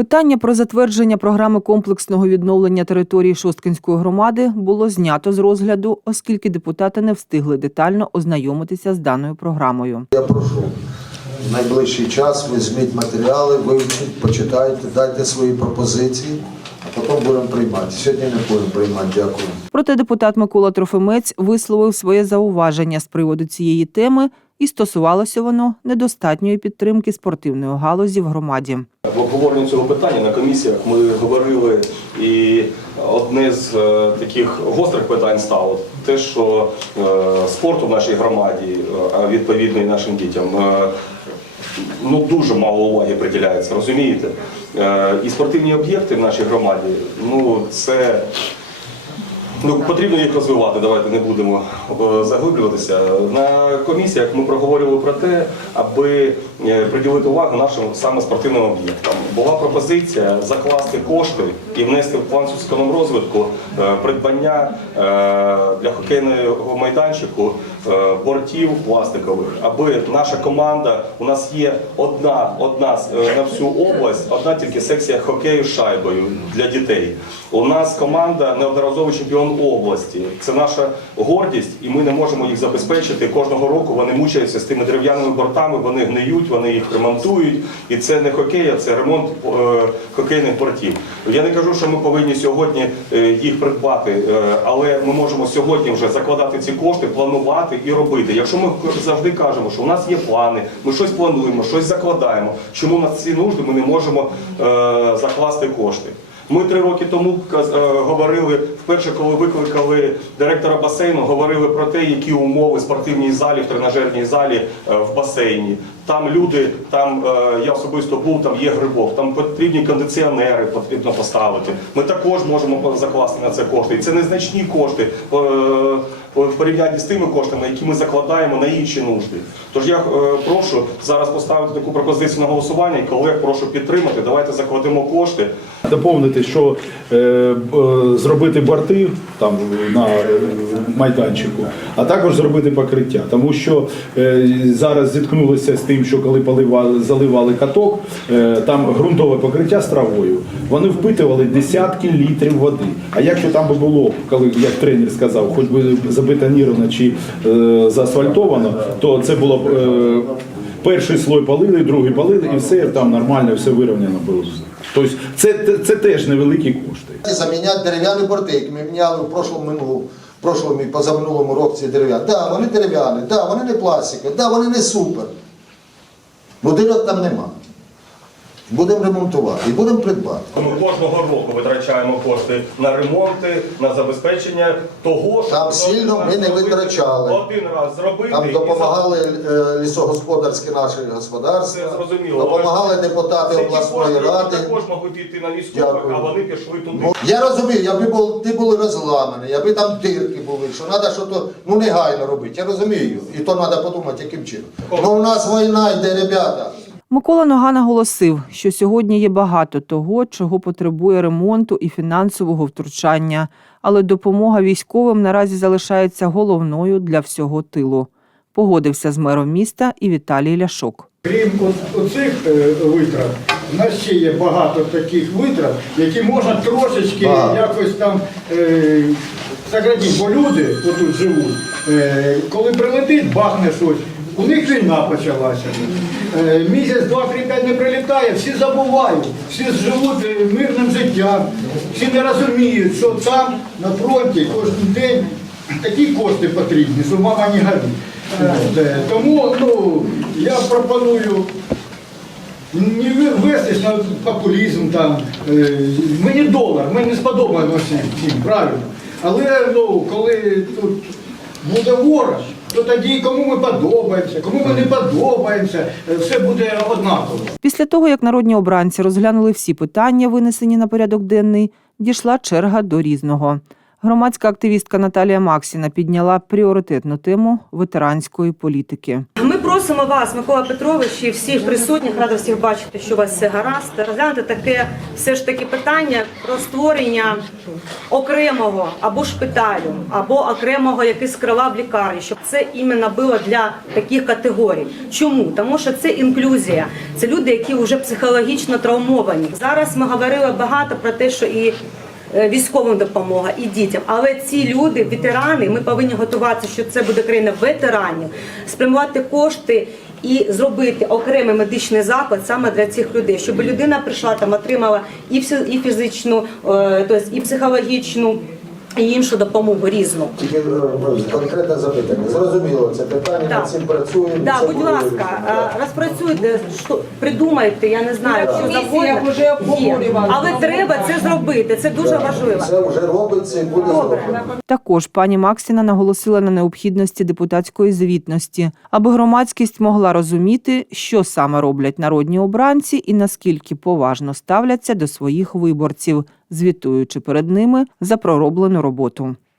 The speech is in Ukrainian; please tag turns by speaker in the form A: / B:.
A: Питання про затвердження програми комплексного відновлення території Шосткинської громади було знято з розгляду, оскільки депутати не встигли детально ознайомитися з даною програмою.
B: Я прошу в найближчий час візьміть матеріали, вивчіть, почитайте, дайте свої пропозиції, а потім будемо приймати. Сьогодні не будемо приймати. Дякую.
A: Проте депутат Микола Трофимець висловив своє зауваження з приводу цієї теми, і стосувалося воно недостатньої підтримки спортивної галузі в громаді.
C: В обговоренні цього питання на комісіях ми говорили, і одне з е, таких гострих питань стало те, що е, спорту в нашій громаді, е, і нашим дітям, ну дуже мало уваги приділяється, розумієте? І спортивні об'єкти в нашій громаді, ну це. Ну, потрібно їх розвивати, давайте не будемо е, заглиблюватися. На комісіях ми проговорювали про те, аби е, приділити увагу нашим саме спортивним об'єктам. Була пропозиція закласти кошти і внести в план соцекономрозвитку е, придбання для хокейного майданчику е, бортів пластикових, аби наша команда, у нас є одна, одна е, на всю область, одна тільки секція хокею з шайбою для дітей. У нас команда неодноразовий чемпіон області. Це наша гордість, і ми не можемо їх забезпечити. Кожного року вони мучаються з тими дерев'яними бортами, вони гниють, вони їх ремонтують. І це не хокей, а це ремонт е, хокейних бортів. Я не кажу, що ми повинні сьогодні їх придбати, але ми можемо сьогодні вже закладати ці кошти, планувати і робити. Якщо ми завжди кажемо, що у нас є плани, ми щось плануємо, щось закладаємо. Чому на ці нужди ми не можемо е, закласти кошти? Ми три роки тому е, говорили, вперше, коли викликали директора басейну, говорили про те, які умови в спортивній залі, в тренажерній залі е, в басейні. Там люди, там е, я особисто був, там є грибок, там потрібні кондиціонери, потрібно поставити. Ми також можемо закласти на це кошти. І це незначні кошти в порівнянні з тими коштами, які ми закладаємо на інші нужди. Тож я прошу зараз поставити таку пропозицію на голосування і колег прошу підтримати. Давайте закладемо кошти.
D: Доповнити, що е, б- зробити борти там на е, майданчику, а також зробити покриття. Тому що е, зараз зіткнулися з тим, що коли поливали, заливали каток, е, там ґрунтове покриття з травою, вони впитували десятки літрів води. А якщо там би було, коли як тренер сказав, хоч би забетоніровано чи е, заасфальтовано, то це було б. Е, Перший слой полили, другий полили, і все там нормально, все вирівняно було. Тобто це, це теж невеликі кошти.
B: Заміняти дерев'яні борти, які ми міняли в прошлому минулому. В прошлому і позаминулому році дерев'яні. Да, вони дерев'яні, да, вони не пластикові, да, вони не супер. Будинок там нема. Будемо ремонтувати і будемо придбати.
C: Ми кожного року витрачаємо кошти на ремонти, на забезпечення того, що
B: Там сильно ми не витрачали.
C: Один раз зробити
B: Там допомагали е, лісогосподарські наші господарства,
C: Це зрозуміло.
B: допомагали депутати обласної ради.
C: також могли піти на військових, а вони пішли туди.
B: Я розумію, якби були, ти були розламані, якби там дирки були, що треба щось ну, негайно робити. Я розумію. І то треба подумати, яким чином. Ну у нас війна йде, ребята.
A: Микола Нога наголосив, що сьогодні є багато того, чого потребує ремонту і фінансового втручання, але допомога військовим наразі залишається головною для всього тилу. Погодився з мером міста і Віталій Ляшок.
E: Крім оцих е, витрат, у нас ще є багато таких витрат, які можна трошечки
B: Багато.
E: якось там е. Бо люди отут живуть, е, коли прилетить, бахне щось, у них війна почалася. Е, місяць, два, три, п'ять не прилітає, всі забувають, всі живуть е, мирним життям, всі не розуміють, що там на фронті кожен день такі кошти потрібні, що мама не горить. Е, Тому ну, я пропоную не вестись на популізм там. Мені долар, мені не сподобається всім, правильно. Але ну, коли тут буде ворог, то тоді кому ми подобаємося, кому ми не подобаємося, е, все буде однаково.
A: Після того, як народні обранці розглянули всі питання, винесені на порядок денний, дійшла черга до різного. Громадська активістка Наталія Максіна підняла пріоритетну тему ветеранської політики.
F: Ми просимо вас, Микола Петрович, і всіх присутніх, рада всіх бачити, що у вас все гаразд. Розглянути таке все ж таки питання про створення окремого або шпиталю, або окремого якийсь крила в лікарні, щоб це іменно було для таких категорій. Чому? Тому що це інклюзія, це люди, які вже психологічно травмовані. Зараз ми говорили багато про те, що і військовим допомога і дітям. Але ці люди, ветерани, ми повинні готуватися, що це буде країна ветеранів, спрямувати кошти. І зробити окремий медичний заклад саме для цих людей, щоб людина прийшла там, отримала і фізичну, е, тобто і психологічну, і іншу допомогу різну.
B: Тільки е, конкретне запитання. Зрозуміло, це питання,
F: Так.
B: над цим працюємо.
F: Да,
B: це
F: будь
B: буде
F: ласка,
B: вирішено.
F: е, розпрацюйте, що придумайте, я не знаю, що завгодно.
G: вже обговорювала.
F: Але треба це зробити. Це дуже важливо.
B: Це вже робиться і буде зроблено.
A: Також пані Максіна наголосила на необхідності депутатської звітності, аби громадськість могла розуміти, що саме роблять народні обранці і наскільки поважно ставляться до своїх виборців, звітуючи перед ними за пророблену роботу.